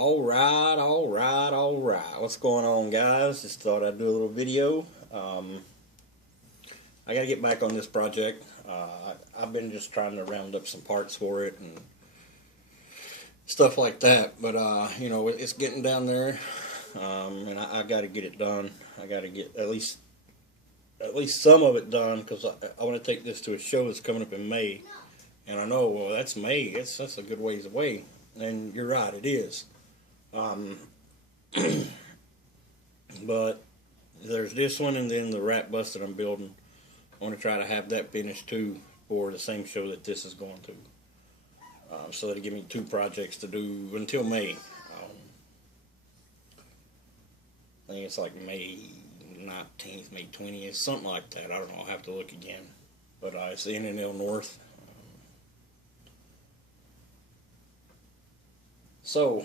Alright. What's going on, guys? Just thought I'd do a little video. I gotta get back on this project. I've been just trying to round up some parts for it and stuff like that. But, it's getting down there. And I gotta get it done. I gotta get at least some of it done, because I want to take this to a show that's coming up in May. And I know, well, that's May. That's a good ways away. And you're right, it is. But there's this one, and then the rat bus that I'm building. I want to try to have that finished too for the same show that this is going to. So that'll give me 2 projects to do until May. I think it's like May 19th, May 20th, something like that. I don't know. I'll have to look again. But it's the NNL North. So,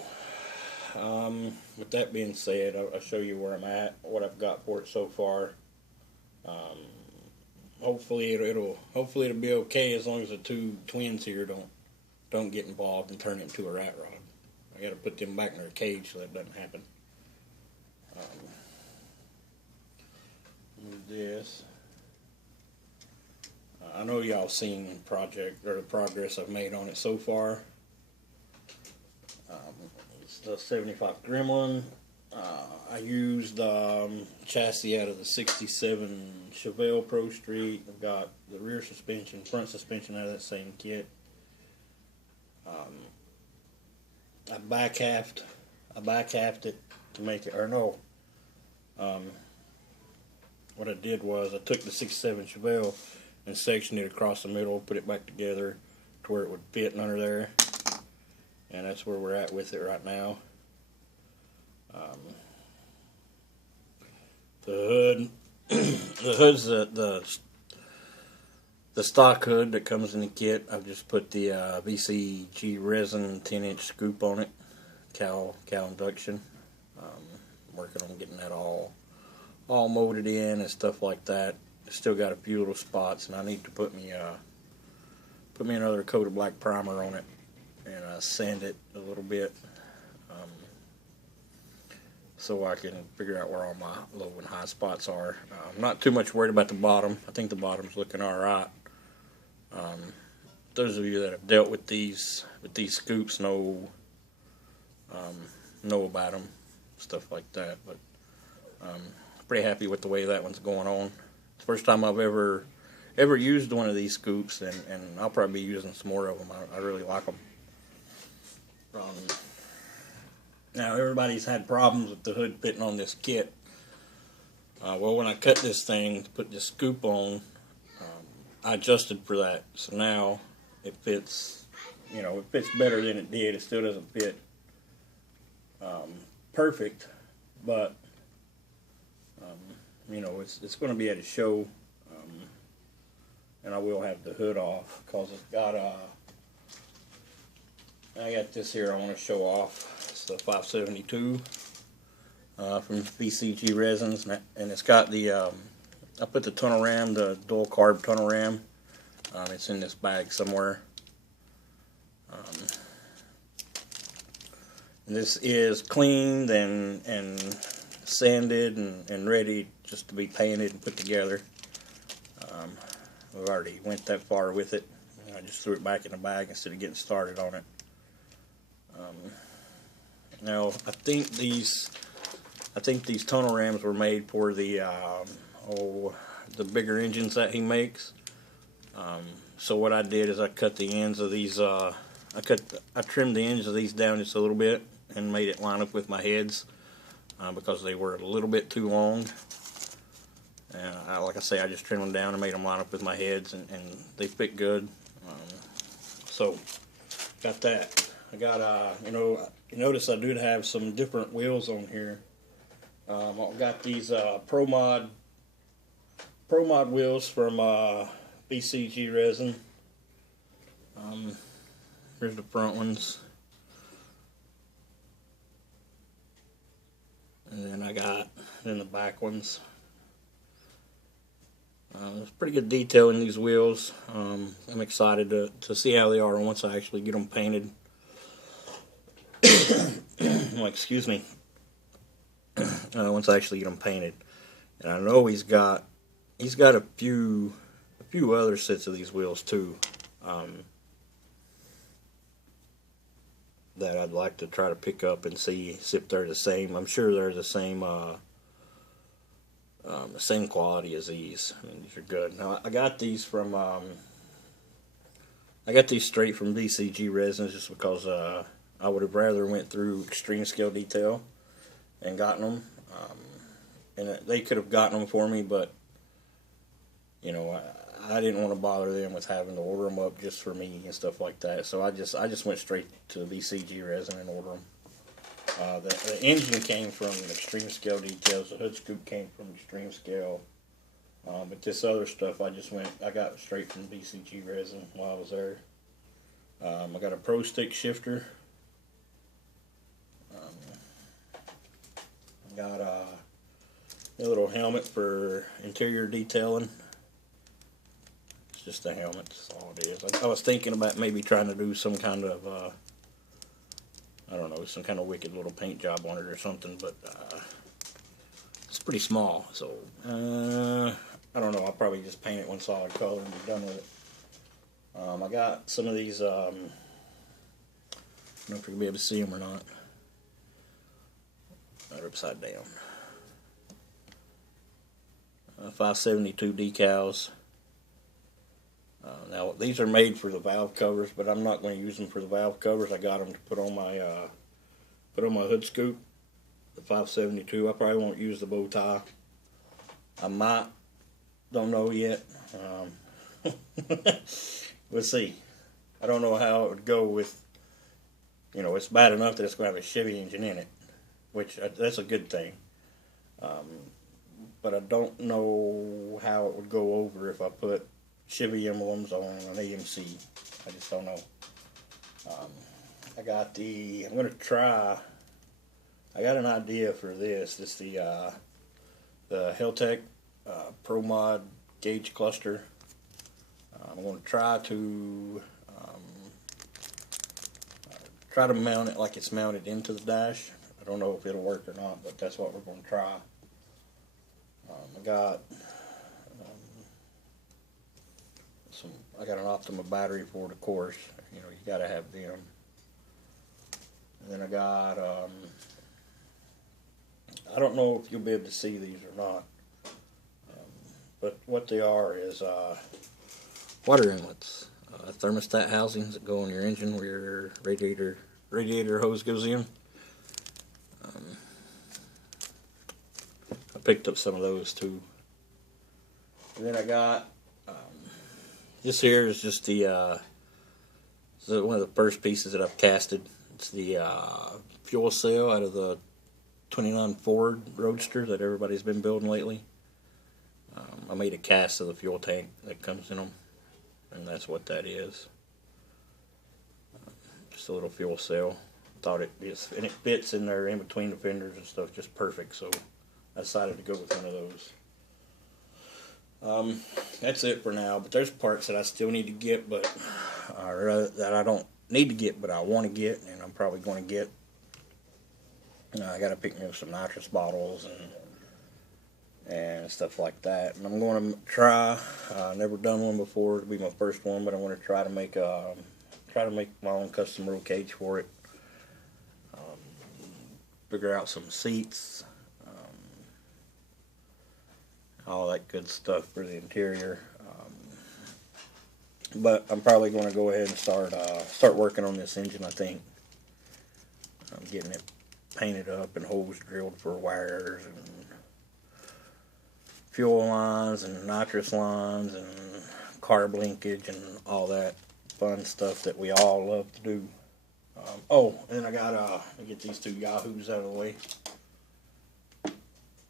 with that being said, I'll show you where I'm at, what I've got for it so far. Hopefully it'll be okay, as long as the 2 twins here don't get involved and turn it into a rat rod. I got to put them back in their cage so that doesn't happen. This. I know y'all seen the project or the progress I've made on it so far. It's the 75 Gremlin. I used chassis out of the 67 Chevelle Pro Street. I've got the rear suspension, front suspension out of that same kit. I back halved it to make it, or no. What I did was I took the 67 Chevelle and sectioned it across the middle, put it back together to where it would fit under there. And that's where we're at with it right now. The hood's the stock hood that comes in the kit. I've just put the BCG Resin 10-inch scoop on it, cow induction. Working on getting that all molded in and stuff like that. Still got a few little spots, and I need to put me another coat of black primer on it and sand it a little bit, so I can figure out where all my low and high spots are. I'm not too much worried about the bottom. I think the bottom's looking alright. Those of you that have dealt with these scoops know about them, stuff like that. But pretty happy with the way that one's going on. It's the first time I've ever used one of these scoops, and I'll probably be using some more of them. I really like them. Now, everybody's had problems with the hood fitting on this kit. Well, when I cut this thing to put this scoop on, I adjusted for that. So now it fits, it fits better than it did. It still doesn't fit perfect, but it's going to be at a show, and I will have the hood off, because it's got I got this here I want to show off. It's the 572 from BCG Resins, and it's got the I put the tunnel ram, the dual carb tunnel ram. It's in this bag somewhere. This is cleaned and sanded and ready just to be painted and put together. We've already went that far with it. I just threw it back in the bag instead of getting started on it. Now I think these tunnel rams were made for the bigger engines that he makes. So what I did is I cut the ends of these. I trimmed the ends of these down just a little bit and made it line up with my heads, because they were a little bit too long. And like I say, I just trimmed them down and made them line up with my heads, and they fit good. So got that. I got you notice I do have some different wheels on here. I've got these Pro Mod wheels from BCG Resin. Here's the front ones, and then I got the back ones. There's pretty good detail in these wheels. I'm excited to see how they are once I actually get them painted. well, excuse me, once I actually get them painted. And I know he's got a few other sets of these wheels too, that I'd like to try to pick up and see if they're the same. I'm sure they're the same quality as these. I mean, these are good. Now I got these from I got these straight from BCG Resin just because I would have rather went through extreme scale detail and gotten them. And they could have gotten them for me, but you know, I didn't want to bother them with having to order them up just for me and stuff like that. So I just went straight to BCG Resin and ordered them. The engine came from Extreme Scale Details. The hood scoop came from Extreme Scale. But this other stuff, I got straight from BCG Resin while I was there. I got a Pro Stick shifter. Got a little helmet for interior detailing. It's just a helmet, that's all it is. I was thinking about maybe trying to do some kind of, I don't know, some kind of wicked little paint job on it or something, but it's pretty small, so I don't know, I'll probably just paint it one solid color and be done with it. I got some of these, I don't know if you're going to be able to see them or not. They're upside down. 572 decals. Now these are made for the valve covers, but I'm not going to use them for the valve covers. I got them to put on my hood scoop. The 572. I probably won't use the bow tie. I might. Don't know yet. We'll see. I don't know how it would go with. You know, it's bad enough that it's going to have a Chevy engine in it, which that's a good thing. But I don't know how it would go over if I put Chevy emblems on an AMC. I just don't know. I'm going to try. I got an idea for this. It's the Heltec Pro Mod gauge cluster. I'm going to try to mount it like it's mounted into the dash. I don't know if it'll work or not, but that's what we're going to try. I got an Optima battery for it, of course. You know, you got to have them. And then I got, I don't know if you'll be able to see these or not, but what they are is water inlets, thermostat housings that go on your engine where your radiator hose goes in. I picked up some of those too. And then I got this here is just one of the first pieces that I've casted. It's the fuel cell out of the 29 Ford Roadster that everybody's been building lately. I made a cast of the fuel tank that comes in them, and that's what that is. Just a little fuel cell. Thought it fits in there in between the fenders and stuff just perfect, so I decided to go with one of those. That's it for now, but there's parts that I still need to get, but that I don't need to get, but I want to get, and I'm probably going to get. I got to pick me up some nitrous bottles and stuff like that, and I'm going to try. Never done one before. It'll be my first one, but I want to try to make my own custom roll cage for it. Figure out some seats. All that good stuff for the interior, but I'm probably going to go ahead and start working on this engine. I think I'm getting it painted up and holes drilled for wires and fuel lines and nitrous lines and carb linkage and all that fun stuff that we all love to do. Oh, and then I got get these two Yahoos out of the way.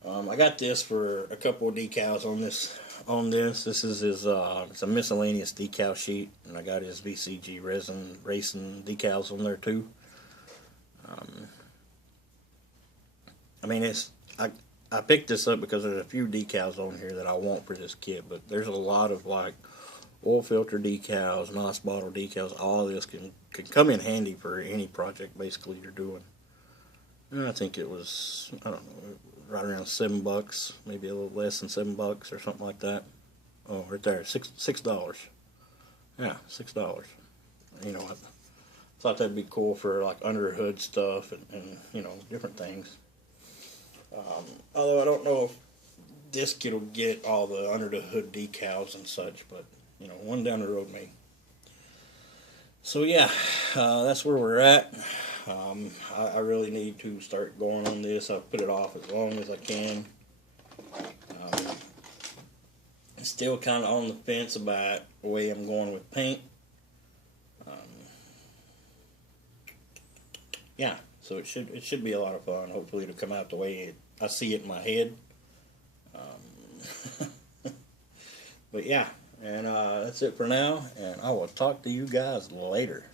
I got this for a couple of decals on this. This is his. It's a miscellaneous decal sheet, and I got his BCG Resin racing decals on there too. I mean, I picked this up because there's a few decals on here that I want for this kit, but there's a lot of like oil filter decals, NOS bottle decals. All of this can come in handy for any project basically you're doing. And I think it was, I don't know, right around $7, maybe a little less than $7 or something like that. Oh, right there, $6. Yeah, $6. You know, I thought that'd be cool for like under hood stuff and you know, different things. Although I don't know if this kit will get all the under the hood decals and such, but you know, one down the road may. So yeah, that's where we're at. I really need to start going on this. I've put it off as long as I can. Still kind of on the fence about the way I'm going with paint. Yeah, so it should be a lot of fun. Hopefully it'll come out the way I see it in my head. But yeah, and that's it for now, and I will talk to you guys later.